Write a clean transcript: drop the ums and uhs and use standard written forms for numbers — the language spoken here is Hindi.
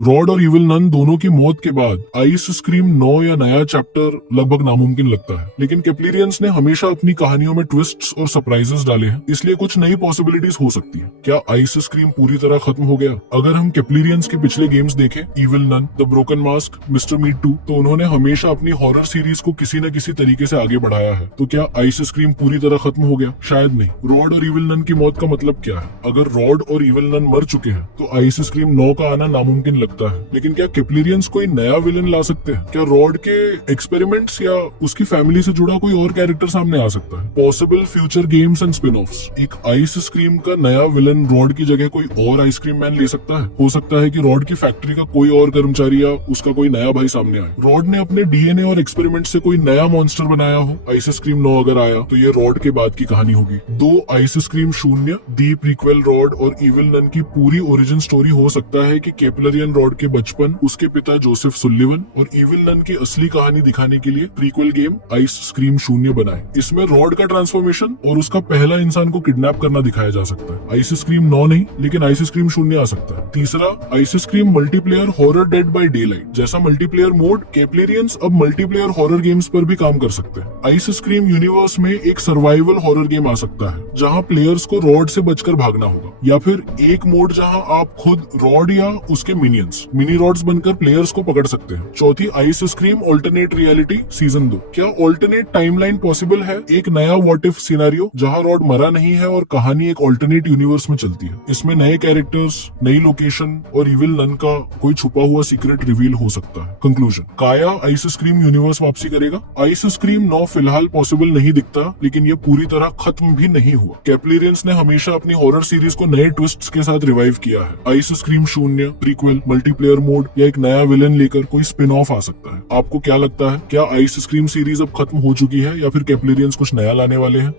रॉड और इविल नन दोनों की मौत के बाद आइस स्क्रीम 9 या नया चैप्टर लगभग नामुमकिन लगता है, लेकिन केप्लिरियंस ने हमेशा अपनी कहानियों में ट्विस्ट्स और सरप्राइजेस डाले हैं, इसलिए कुछ नई पॉसिबिलिटीज हो सकती है। क्या आइस स्क्रीम पूरी तरह खत्म हो गया? अगर हम केप्लिरियंस के पिछले गेम्स देखें, Evil Nun, the Broken Mask, Mister Meat 2, तो उन्होंने हमेशा अपनी हॉरर सीरीज को किसी न किसी तरीके से आगे बढ़ाया है। तो क्या आइस स्क्रीम पूरी तरह खत्म हो गया? शायद नहीं। रॉड और इविल नन की मौत का मतलब क्या है? अगर रॉड और इविल नन मर चुके हैं तो आइस स्क्रीम 9 का आना नामुमकिन लगता है, लेकिन क्या केप्लिरियंस कोई नया विलन ला सकते हैं? क्या रॉड के एक्सपेरिमेंट्स या उसकी फैमिली से जुड़ा कोई और कैरेक्टर सामने आ सकता है? Possible future games and spin offs. एक आइस स्क्रीम का नया विलन रॉड की जगह कोई और आइसक्रीम मैन ले सकता है। हो सकता है कि रॉड की फैक्ट्री का कोई और कर्मचारी या उसका कोई नया भाई सामने आए। रॉड ने अपने डीएनए और एक्सपेरिमेंट से कोई नया मॉन्स्टर बनाया हो। आइस स्क्रीम 9 अगर आया तो ये रॉड के बाद की कहानी होगी। 2 आइस स्क्रीम 0, दी प्रीक्वेल रॉड और इविल नन की पूरी ओरिजिन स्टोरी। हो सकता है कि केप्लरियन रॉड के बचपन, उसके पिता जोसेफ सुलिवन और इविल नन की असली कहानी दिखाने के लिए प्रीक्वल गेम आइस स्क्रीम 0 बनाए। इसमें रॉड का ट्रांसफॉर्मेशन और उसका पहला इंसान को किडनैप करना दिखाया जा सकता है। आइस स्क्रीम 9 नहीं, लेकिन आइस स्क्रीम 0 आ सकता है। तीसरा, Ice Scream multiplayer horror Dead by Daylight. जैसा मल्टीप्लेयर मोड, केप्लेरियंस अब मल्टीप्लेयर हॉरर गेम्स पर भी काम कर सकते हैं। आइस स्क्रीम यूनिवर्स में एक सर्वाइवल हॉरर गेम आ सकता है जहां प्लेयर्स को रॉड से बचकर भागना होगा, या फिर एक मोड जहां आप खुद रॉड या उसके मिनियंस, मिनी रॉड्स बनकर प्लेयर्स को पकड़ सकते हैं। चौथी, ice scream alternate reality season 2। क्या ऑल्टरनेट टाइमलाइन पॉसिबल है? एक नया व्हाट इफ सिनेरियो जहां रॉड मरा नहीं है और कहानी एक ऑल्टरनेट यूनिवर्स में चलती है। इसमें नए कैरेक्टर्स, नई लोकेशन और इविल नन का कोई छुपा हुआ सीक्रेट रिवील हो सकता है। कंक्लूजन, काया आइस स्क्रीम यूनिवर्स वापसी करेगा? आइस स्क्रीम 9 फिलहाल पॉसिबल नहीं दिखता, लेकिन ये पूरी तरह खत्म भी नहीं हुआ। केप्लिरियंस ने हमेशा अपनी हॉरर सीरीज को नए ट्विस्ट्स के साथ रिवाइव किया है। Ice scream 0, prequel, multiplayer mode या एक नया विलन लेकर कोई स्पिन ऑफ आ सकता है। आपको क्या लगता है? क्या आइस स्क्रीम सीरीज अब खत्म हो चुकी है या फिर केप्लिरियंस कुछ नया लाने वाले हैं?